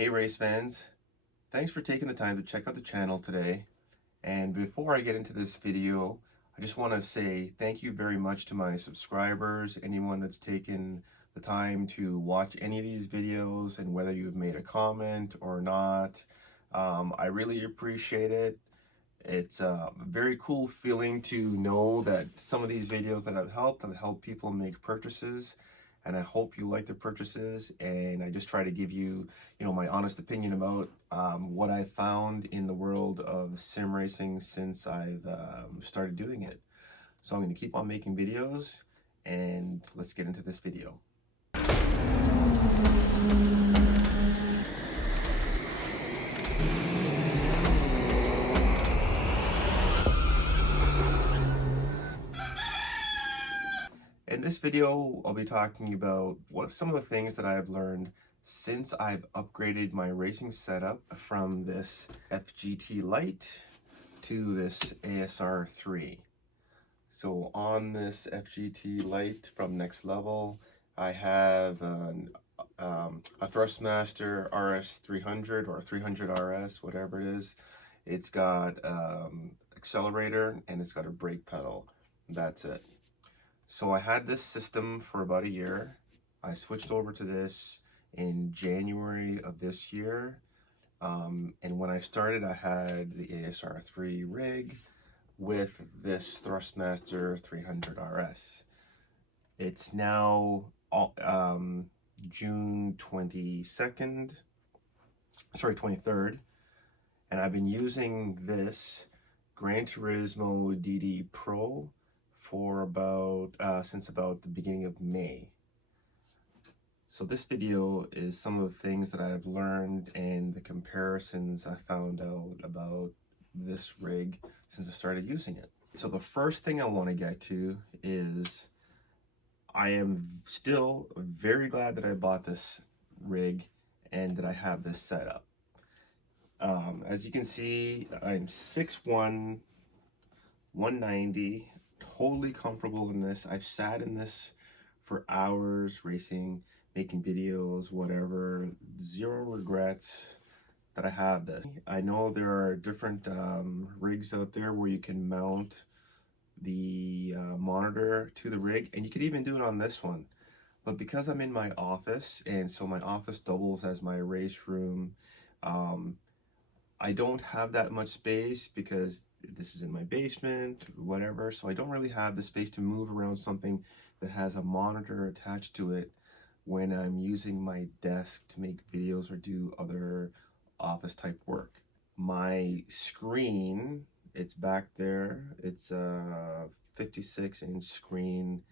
Hey race fans, thanks for taking the time to check out the channel today. And before I get into this video, I just want to say thank you very much to my subscribers, anyone that's taken the time to watch any of these videos, and whether you've made a comment or not. I really appreciate it. It's a very cool feeling to know that some of these videos that have helped people make purchases, and I hope you like the purchases. And I just try to give you, my honest opinion about what I've found in the world of sim racing since I've started doing it. So I'm going to keep on making videos, and let's get into this video. In this video, I'll be talking about some of the things that I've learned since I've upgraded my racing setup from this F-GT Lite to this ASR 3. So on this F-GT Lite from Next Level, I have a Thrustmaster RS300 or 300 RS, whatever it is. It's got accelerator and it's got a brake pedal. That's it. So I had this system for about a year. I switched over to this in January of this year. And when I started, I had the ASR 3 rig with this Thrustmaster 300 RS. It's now June 23rd, and I've been using this Gran Turismo DD Pro for since about the beginning of May. So this video is some of the things that I've learned and the comparisons I found out about this rig since I started using it. So the first thing I want to get to is I am still very glad that I bought this rig and that I have this setup. As you can see, I'm 6'1", 190, totally comfortable in this. I've sat in this for hours racing, making videos, whatever. Zero regrets that I have this. I know there are different rigs out there where you can mount the monitor to the rig, and you could even do it on this one. But because I'm in my office, and so my office doubles as my race room, I don't have that much space because this is in my basement, whatever, so I don't really have the space to move around something that has a monitor attached to it when I'm using my desk to make videos or do other office type work. My screen, it's back there. It's a 56-inch screen,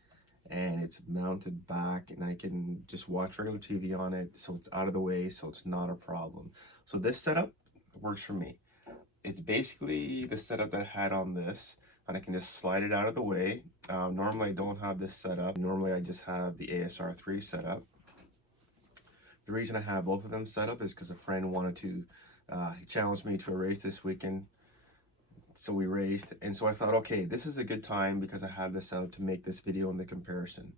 and it's mounted back, and I can just watch regular TV on it, so it's out of the way, so it's not a problem. So this setup works for me. It's basically the setup that I had on this, and I can just slide it out of the way. Normally I don't have this set up. Normally I just have the ASR 3 set up. The reason I have both of them set up is because a friend wanted to, he challenged me to a race this weekend. So we raced, and so I thought, okay, this is a good time because I have this out to make this video and the comparison.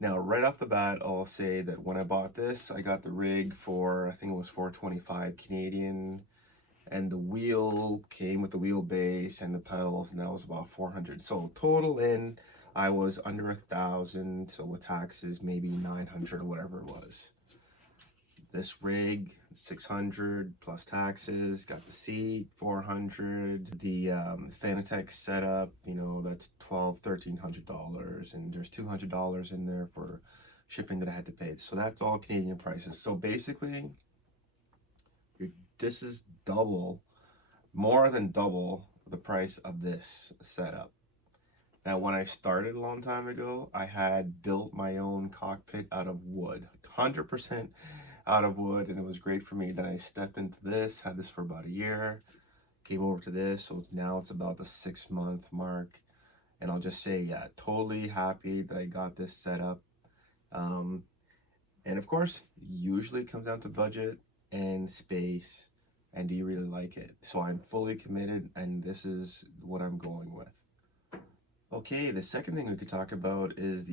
Now, right off the bat, I'll say that when I bought this, I got the rig for, I think it was $425 Canadian, and the wheel came with the wheelbase and the pedals, and that was about $400. So total in, I was under $1,000, so with taxes, maybe $900 or whatever it was. This rig, $600 plus taxes, got the seat, $400, the Fanatec setup, that's $1,200–1,300, and there's $200 in there for shipping that I had to pay. So that's all Canadian prices. So basically, this is more than double the price of this setup. Now, when I started a long time ago, I had built my own cockpit out of wood, 100% out of wood, and it was great for me. Then I stepped into this, had this for about a year, came over to this, so now it's about the 6-month mark, and I'll just say, yeah, totally happy that I got this set up. And of course, usually it comes down to budget and space, and do you really like it? So I'm fully committed, and this is what I'm going with. Okay, the second thing we could talk about is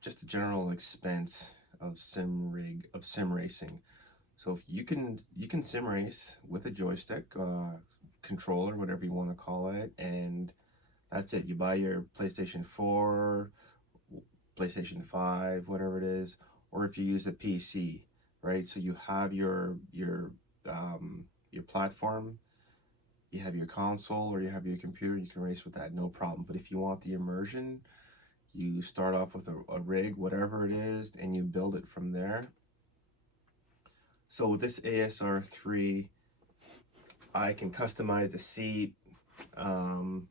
just the general expense of sim racing. So if you can sim race with a joystick, controller, whatever you want to call it, and that's it. You buy your PlayStation 4, PlayStation 5, whatever it is, or if you use a PC, right? So you have your platform, you have your console, or you have your computer. You can race with that, no problem. But if you want the immersion, you start off with a rig, whatever it is, and you build it from there. So with this ASR3, I can customize the seat. The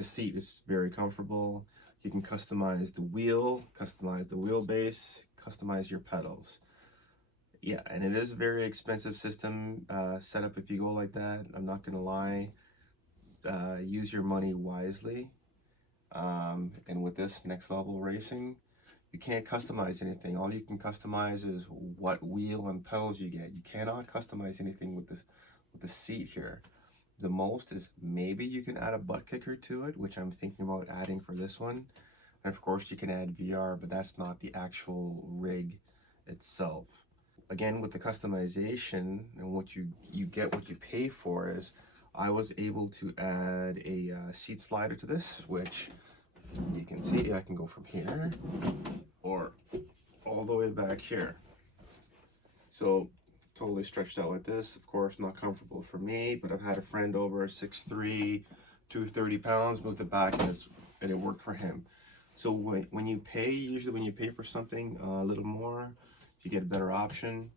seat is very comfortable. You can customize the wheel, customize the wheelbase, customize your pedals. Yeah, and it is a very expensive system setup if you go like that. I'm not gonna lie. Use your money wisely. And with this next level racing, you can't customize anything. All you can customize is what wheel and pedals you get. You cannot customize anything with the seat here. The most is maybe you can add a butt kicker to it, which I'm thinking about adding for this one. And of course you can add VR, but that's not the actual rig itself. Again, with the customization and what you get what you pay for is, I was able to add a seat slider to this, which you can see I can go from here or all the way back here. So totally stretched out like this. Of course, not comfortable for me, but I've had a friend over, 6'3", 230 pounds, moved it back and it worked for him. So when you pay, usually when you pay for something a little more, you get a better options.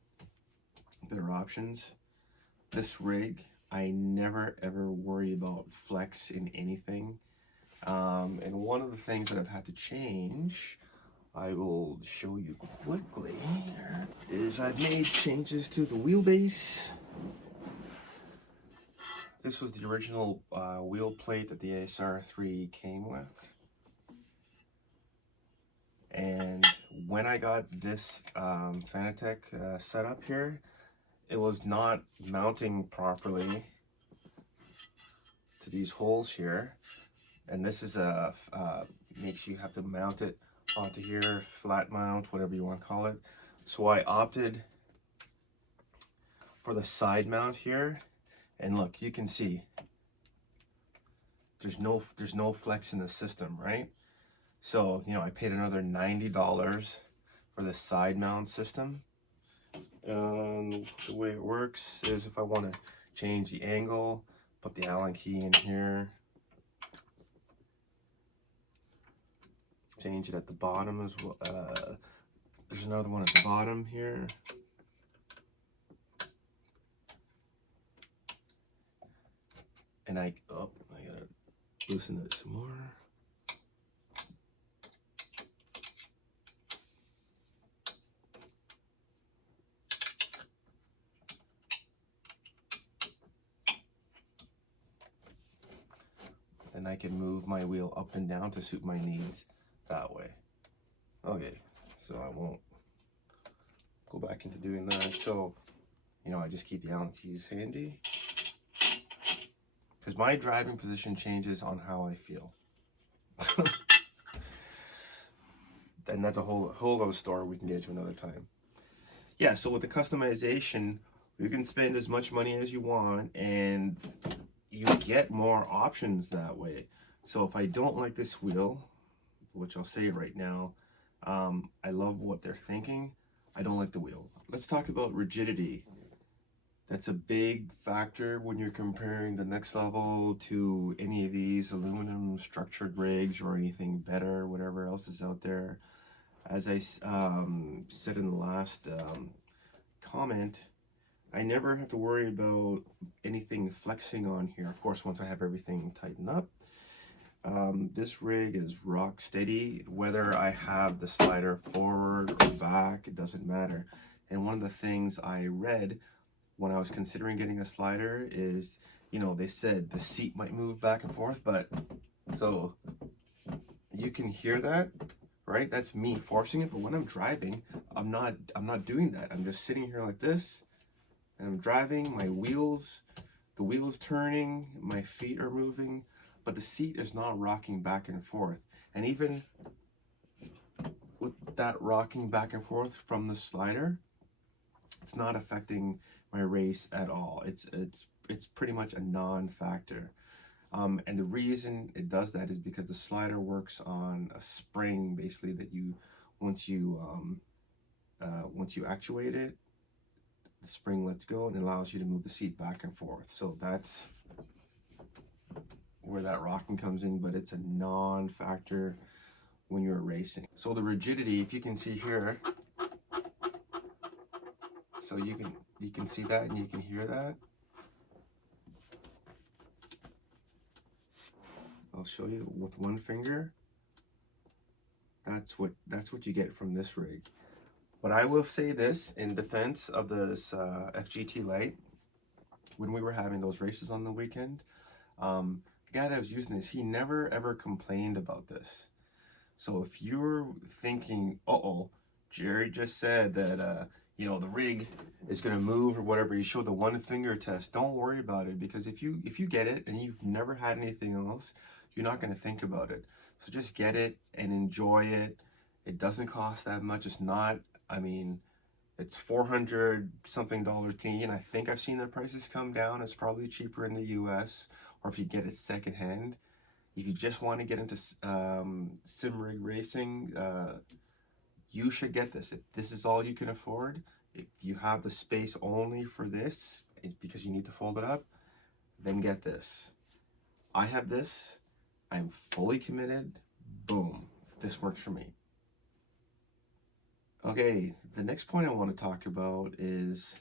This rig, I never ever worry about flex in anything. And one of the things that I've had to change, I will show you quickly, is I've made changes to the wheelbase. This was the original wheel plate that the ASR3 came with. And when I got this Fanatec set up here, it was not mounting properly to these holes here. And this is makes you have to mount it onto here, flat mount, whatever you want to call it. So I opted for the side mount here, and look, you can see there's no flex in the system, right? So, you know, I paid another $90 for the side mount system. The way it works is, if I want to change the angle, put the Allen key in here, change it at the bottom as well. There's another one at the bottom here. And I gotta loosen it some more. And I can move my wheel up and down to suit my needs that way. Okay, so I won't go back into doing that. So, you know, I just keep the Allen keys handy, because my driving position changes on how I feel. And that's a whole other story we can get to another time. Yeah, so with the customization, you can spend as much money as you want, and you get more options that way. So if I don't like this wheel, which I'll say right now, I love what they're thinking, I don't like the wheel. Let's talk about rigidity. That's a big factor when you're comparing the next level to any of these aluminum structured rigs or anything better, whatever else is out there. As I said in the last comment, I never have to worry about anything flexing on here. Of course, once I have everything tightened up, this rig is rock steady. Whether I have the slider forward or back, it doesn't matter. And one of the things I read when I was considering getting a slider is, you know, they said the seat might move back and forth, but so you can hear that, right? That's me forcing it. But when I'm driving, I'm not doing that. I'm just sitting here like this, and I'm driving, the wheel is turning, my feet are moving, but the seat is not rocking back and forth. And even with that rocking back and forth from the slider, It's not affecting my race at all. It's pretty much a non-factor. And the reason it does that is because the slider works on a spring, basically, that you once you actuate it, the spring lets go and it allows you to move the seat back and forth. So that's where that rocking comes in, but it's a non-factor when you're racing. So the rigidity, if you can see here, so you can see that and you can hear that. I'll show you with one finger. That's what you get from this rig. But I will say this in defense of this F-GT Lite. When we were having those races on the weekend, the guy that was using this, he never ever complained about this. So if you're thinking, uh-oh, Jerry just said that you know, the rig is going to move or whatever, you show the one finger test, don't worry about it, because if you get it and you've never had anything else, you're not going to think about it. So just get it and enjoy it. It doesn't cost that much. It's not, I mean, it's $400 something Canadian. I think I've seen the prices come down. It's probably cheaper in the US, or if you get it secondhand. If you just want to get into sim rig racing, you should get this. If this is all you can afford, if you have the space only for this because you need to fold it up, then get this. I have this. I'm fully committed. Boom. This works for me. Okay, the next point I want to talk about is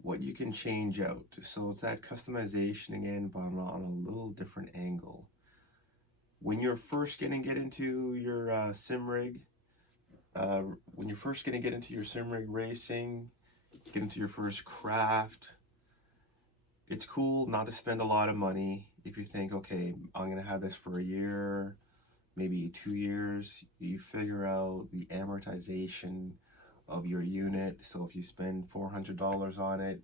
what you can change out. So it's that customization again, but on a little different angle. When you're first going to get into your sim rig, when you're first going to get into your sim rig racing, get into your first craft, it's cool not to spend a lot of money. If you think, okay, I'm going to have this for a year, maybe 2 years, you figure out the amortization of your unit. So if you spend $400 on it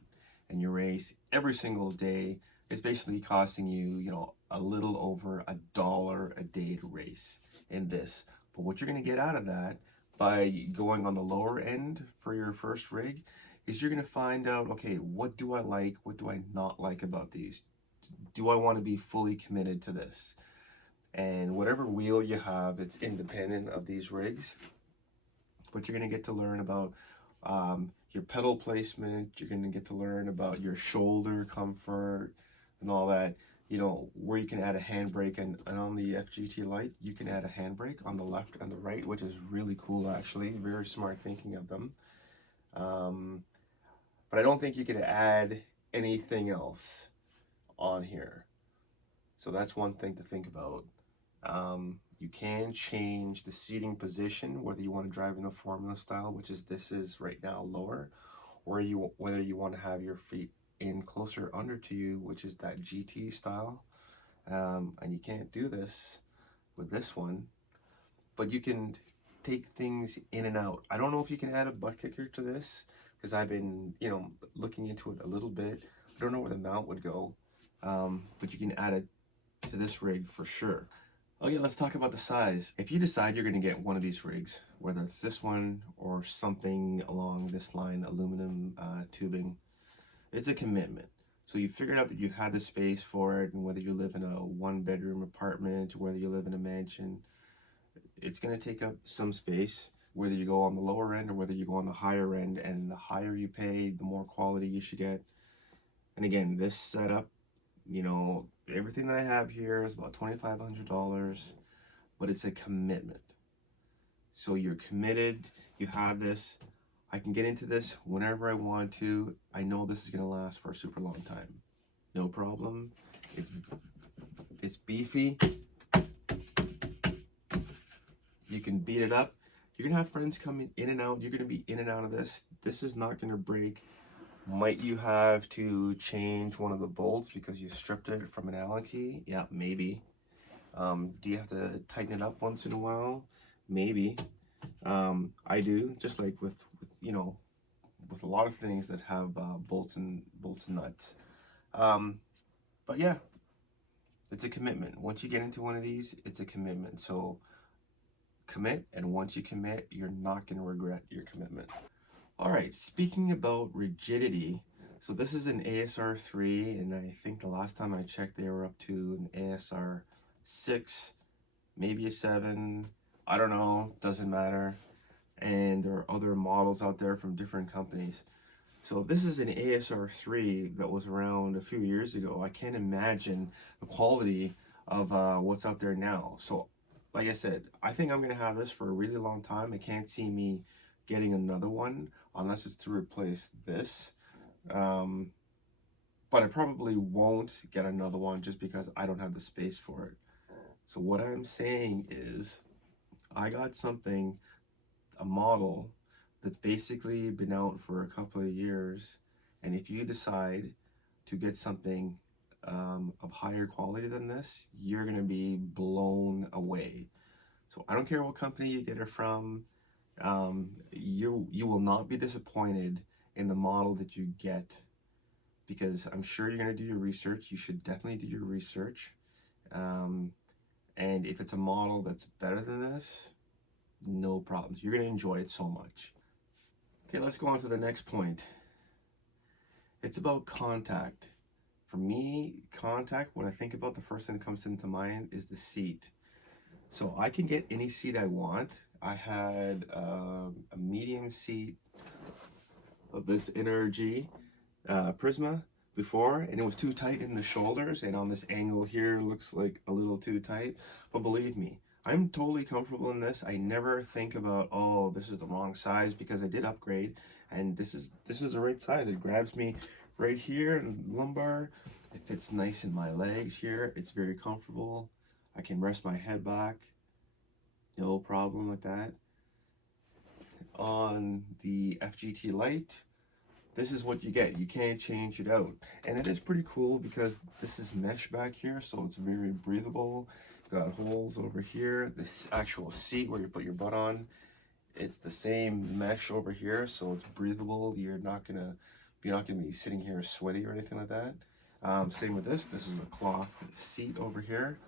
and you race every single day, it's basically costing you, you know, a little over $1 a day to race in this. But what you're going to get out of that by going on the lower end for your first rig is you're going to find out, okay, what do I like? What do I not like about these? Do I want to be fully committed to this? And whatever wheel you have, it's independent of these rigs. But you're going to get to learn about your pedal placement. You're going to get to learn about your shoulder comfort and all that. You know, where you can add a handbrake. And on the F-GT Lite, you can add a handbrake on the left and the right, which is really cool, actually. Very smart thinking of them. But I don't think you can add anything else on here. So that's one thing to think about. You can change the seating position, whether you want to drive in a formula style, which is this is right now lower, or whether you want to have your feet in closer under to you, which is that GT style. And you can't do this with this one, but you can take things in and out. I don't know if you can add a butt kicker to this, because I've been, you know, looking into it a little bit. I don't know where the mount would go, but you can add it to this rig for sure. Okay, let's talk about the size. If you decide you're going to get one of these rigs, whether it's this one or something along this line, aluminum tubing, it's a commitment. So you figured out that you had the space for it, and whether you live in a one-bedroom apartment or whether you live in a mansion, it's going to take up some space, whether you go on the lower end or whether you go on the higher end. And the higher you pay, the more quality you should get. And again, this setup, you know, everything that I have here is about $2,500, but it's a commitment. So you're committed, you have this. I can get into this whenever I want to. I know this is gonna last for a super long time. No problem. It's beefy. You can beat it up. You're gonna have friends coming in and out. You're gonna be in and out of this. This is not gonna break. Might you have to change one of the bolts because you stripped it from an Allen key? Yeah, maybe. Do you have to tighten it up once in a while? Maybe. I do, just like with you know, with a lot of things that have bolts and nuts. But yeah, it's a commitment. Once you get into one of these, it's a commitment. So commit, and once you commit, you're not going to regret your commitment. All right, speaking about rigidity, so this is an ASR 3, and I think the last time I checked they were up to an ASR 6, maybe a 7, I don't know, doesn't matter. And there are other models out there from different companies. So if this is an ASR 3 that was around a few years ago, I can't imagine the quality of what's out there now. So like I said, I think I'm going to have this for a really long time. I can't see me getting another one unless it's to replace this. But I probably won't get another one just because I don't have the space for it. So what I'm saying is I got something, a model that's basically been out for a couple of years, and if you decide to get something of higher quality than this, you're going to be blown away. So I don't care what company you get it from, you will not be disappointed in the model that you get, because I'm sure you're going to do your research. You should definitely do your research, and if it's a model that's better than this, no problems. You're going to enjoy it so much. Okay, let's go on to the next point. It's about contact. For me, contact, what I think about, the first thing that comes into mind is the seat. So I can get any seat I want. I had a medium seat of this Energy Prisma before, and it was too tight in the shoulders, and on this angle here it looks like a little too tight. But believe me, I'm totally comfortable in this. I never think about, oh, this is the wrong size, because I did upgrade, and this is the right size. It grabs me right here in lumbar. It fits nice in my legs here. It's very comfortable. I can rest my head back, no problem with that. On the F-GT Lite, this is what you get. You can't change it out. And it is pretty cool because this is mesh back here, so it's very breathable. Got holes over here. This actual seat where you put your butt on, it's the same mesh over here, so it's breathable. You're not gonna be sitting here sweaty or anything like that. Same with this. This is a cloth seat over here,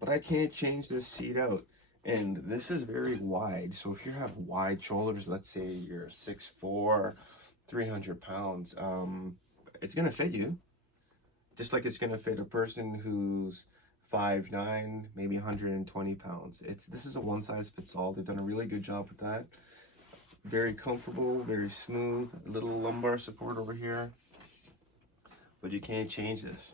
but I can't change this seat out. And this is very wide, so if you have wide shoulders, let's say you're 6'4", 300 pounds, it's gonna fit you, just like it's gonna fit a person who's 5'9", maybe 120 pounds. This is a one size fits all. They've done a really good job with that. Very comfortable, very smooth, a little lumbar support over here, but you can't change this.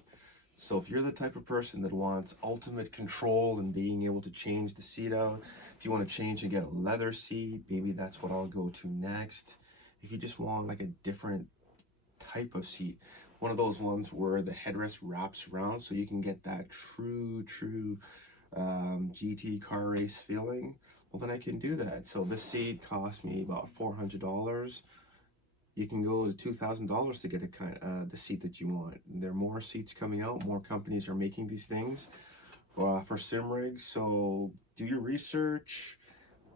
So if you're the type of person that wants ultimate control and being able to change the seat out, if you want to change and get a leather seat, maybe that's what I'll go to next. If you just want like a different type of seat, one of those ones where the headrest wraps around so you can get that true GT car race feeling, well then I can do that. So this seat cost me about $400. You can go to $2,000 to get the seat that you want. There are more seats coming out. More companies are making these things for sim rigs. So do your research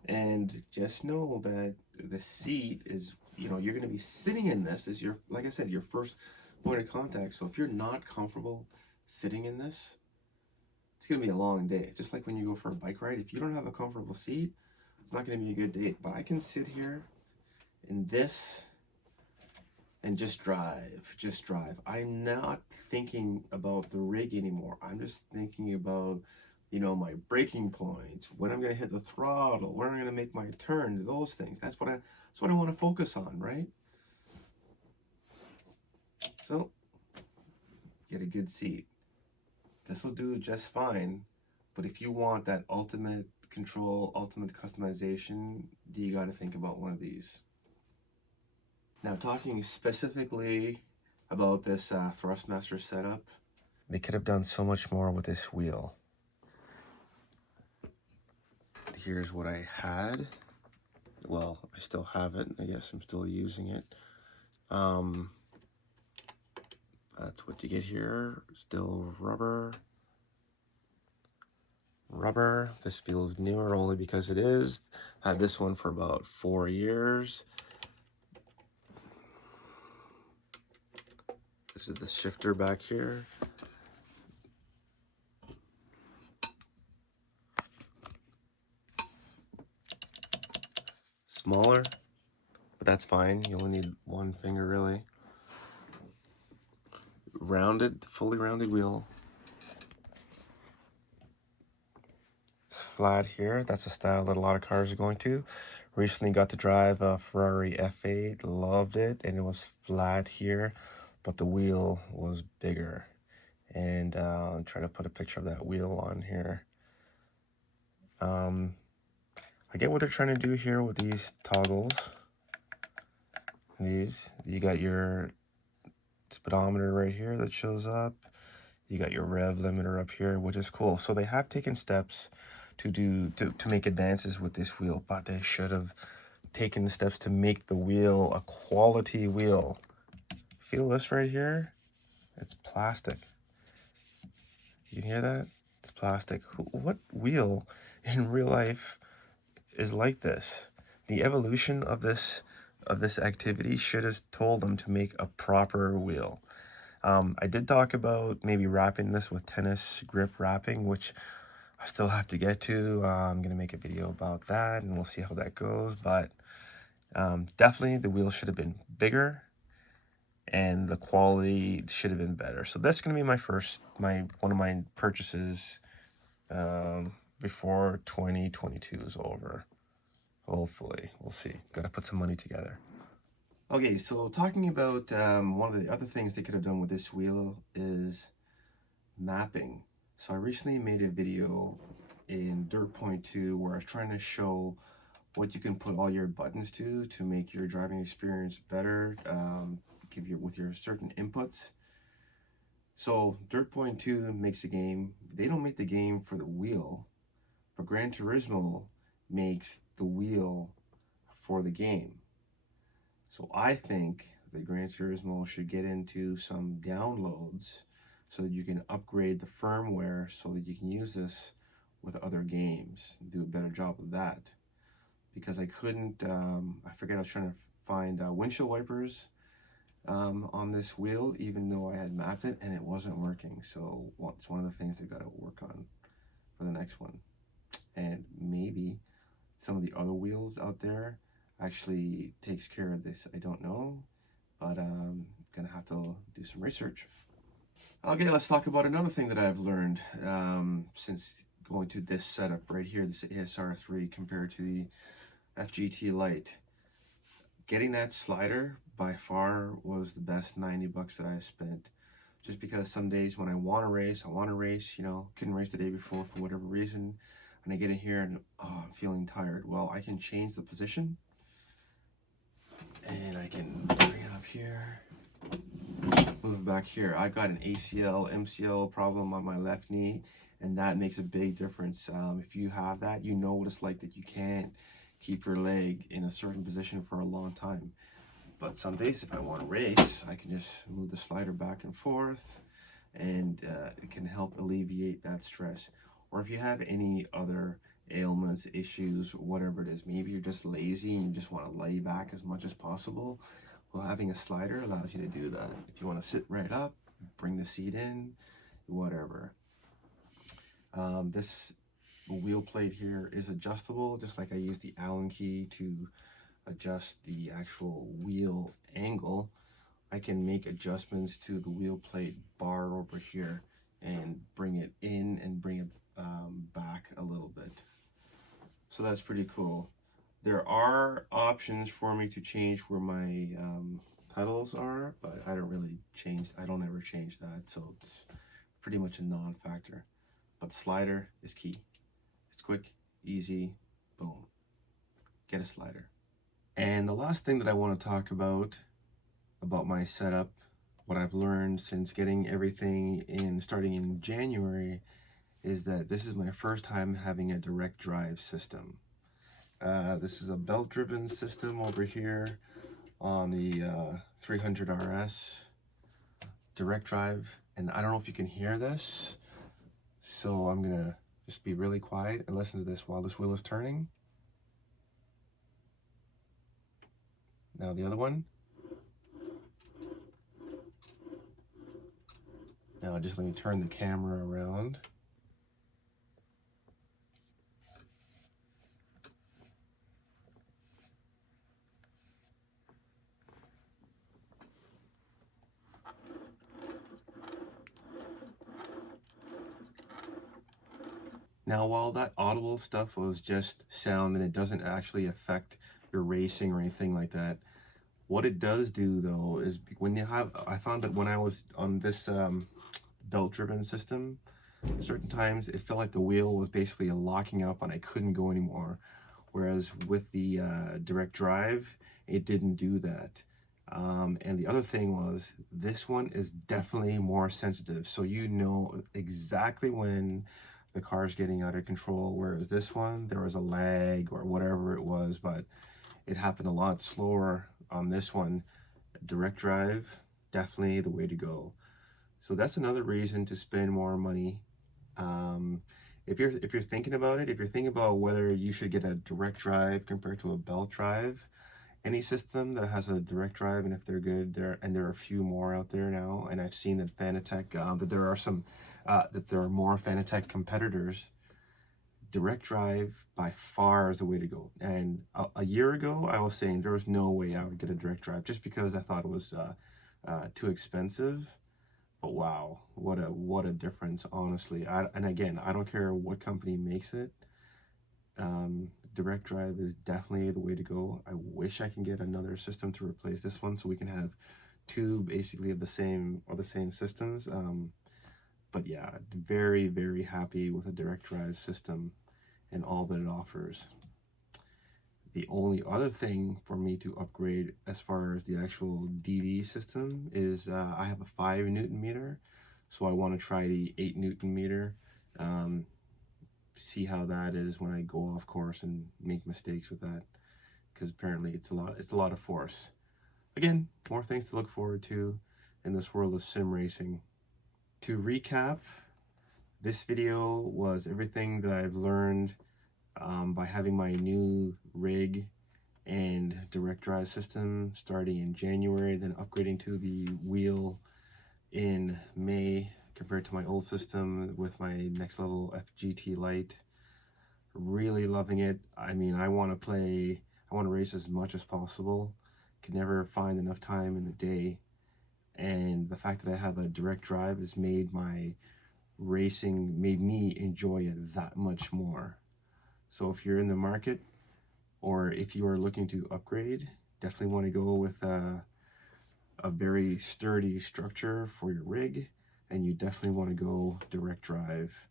and just know that the seat is, you're going to be sitting in this. This is your, like I said, your first point of contact. So if you're not comfortable sitting in this, it's going to be a long day. Just like when you go for a bike ride, if you don't have a comfortable seat, it's not going to be a good day. But I can sit here in this and just drive. I'm not thinking about the rig anymore. I'm just thinking about, my braking points, when I'm going to hit the throttle, when I'm going to make my turn, those things. That's what I want to focus on, right? So, get a good seat. This will do just fine. But if you want that ultimate control, ultimate customization, you got to think about one of these. Now, talking specifically about this Thrustmaster setup, they could have done so much more with this wheel. Here's what I had. Well, I still have it. I guess I'm still using it. That's what you get here. Still rubber. This feels newer only because it is. Had this one for about 4 years. This is the shifter back here. Smaller, but that's fine. You only need one finger really. Rounded, fully rounded wheel. Flat here. That's the style that a lot of cars are going to. Recently got to drive a Ferrari F8, loved it, and it was flat here, but the wheel was bigger. And I'll try to put a picture of that wheel on here. I get what they're trying to do here with these toggles. You got your speedometer right here that shows up. You got your rev limiter up here, which is cool. So they have taken steps to make advances with this wheel, but they should have taken the steps to make the wheel a quality wheel. Feel this right here? It's plastic. You can hear that? It's plastic. What wheel in real life is like this? The evolution of this activity should have told them to make a proper wheel. I did talk about maybe wrapping this with tennis grip wrapping, which I still have to get to. I'm going to make a video about that, and we'll see how that goes. But definitely the wheel should have been bigger, and the quality should have been better. So that's going to be one of my purchases before 2022 is over. Hopefully, we'll see. Got to put some money together. Okay, so talking about one of the other things they could have done with this wheel is mapping. So I recently made a video in Dirt Point 2 where I was trying to show what you can put all your buttons to make your driving experience better, with your certain inputs. So Dirt Point 2 makes a game. They don't make the game for the wheel, but Gran Turismo makes the wheel for the game. So I think the Gran Turismo should get into some downloads so that you can upgrade the firmware so that you can use this with other games, do a better job of that. Because I couldn't, I forget, I was trying to find windshield wipers on this wheel, even though I had mapped it, and it wasn't working. So it's one of the things I got to work on for the next one. And maybe some of the other wheels out there actually takes care of this. I don't know, but I'm gonna have to do some research. Okay, let's talk about another thing that I've learned since going to this setup right here, this ASR3 compared to the F-GT Lite. Getting that slider by far was the best 90 bucks that I spent. Just because some days when I want to race, you know, couldn't race the day before for whatever reason, and I get in here and I'm feeling tired. Well, I can change the position and I can bring it up here, move it back here. I've got an ACL, MCL problem on my left knee, and that makes a big difference. If you have that, you know what it's like that you can't keep your leg in a certain position for a long time. But some days if I want to race, I can just move the slider back and forth, and it can help alleviate that stress. Or if you have any other ailments, issues, whatever it is, maybe you're just lazy and you just want to lay back as much as possible, well, having a slider allows you to do that. If you want to sit right up, bring the seat in, whatever. This wheel plate here is adjustable, just like I use the Allen key to adjust the actual wheel angle. I can make adjustments to the wheel plate bar over here and bring it in and bring it back a little bit. So that's pretty cool. There are options for me to change where my pedals are, but I don't ever change that, so it's pretty much a non-factor. But slider is key. It's quick, easy, boom. Get a slider. And the last thing that I want to talk about my setup, what I've learned since getting everything starting in January, is that this is my first time having a direct drive system. This is a belt-driven system over here on the 300 RS direct drive, and I don't know if you can hear this, so I'm gonna just be really quiet and listen to this while this wheel is turning. Now the other one. Now just let me turn the camera around. Now, while that audible stuff was just sound and it doesn't actually affect your racing or anything like that, what it does do though is when you have, I found that when I was on this belt-driven system, certain times it felt like the wheel was basically locking up and I couldn't go anymore. Whereas with the direct drive, it didn't do that. And the other thing was, this one is definitely more sensitive. So you know exactly when the car's getting out of control. Whereas this one, there was a lag or whatever it was, but it happened a lot slower on this one. Direct drive, definitely the way to go. So that's another reason to spend more money. If you're thinking about it, if you're thinking about whether you should get a direct drive compared to a belt drive, any system that has a direct drive, and if they're good, there are a few more out there now, and I've seen that Fanatec, that there are some, that there are more Fanatec competitors. Direct drive by far is the way to go. And a year ago, I was saying there was no way I would get a direct drive just because I thought it was too expensive. But wow, what a difference, honestly. And again, I don't care what company makes it. Direct drive is definitely the way to go. I wish I can get another system to replace this one so we can have two basically of the same systems. But yeah, very, very happy with a direct drive system and all that it offers. The only other thing for me to upgrade as far as the actual DD system is I have a 5 Newton meter, so I want to try the 8 Newton meter. See how that is when I go off course and make mistakes with that, because apparently it's a lot of force. Again, more things to look forward to in this world of sim racing. To recap, this video was everything that I've learned by having my new rig and direct drive system starting in January, then upgrading to the wheel in May compared to my old system with my next level F-GT Lite. Really loving it. I mean, I want to race as much as possible. Can never find enough time in the day. And the fact that I have a direct drive has made my racing, made me enjoy it that much more. So if you're in the market, or if you are looking to upgrade, definitely want to go with a very sturdy structure for your rig, and you definitely want to go direct drive.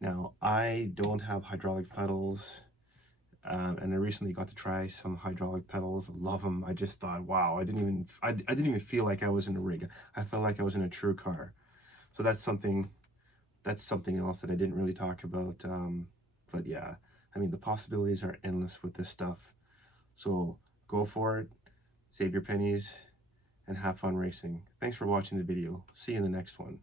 Now, I don't have hydraulic pedals, and I recently got to try some hydraulic pedals. I love them. I just thought, wow, I didn't even feel like I was in a rig. I felt like I was in a true car. So that's something else that I didn't really talk about. But yeah, I mean, the possibilities are endless with this stuff. So go for it, save your pennies, and have fun racing. Thanks for watching the video. See you in the next one.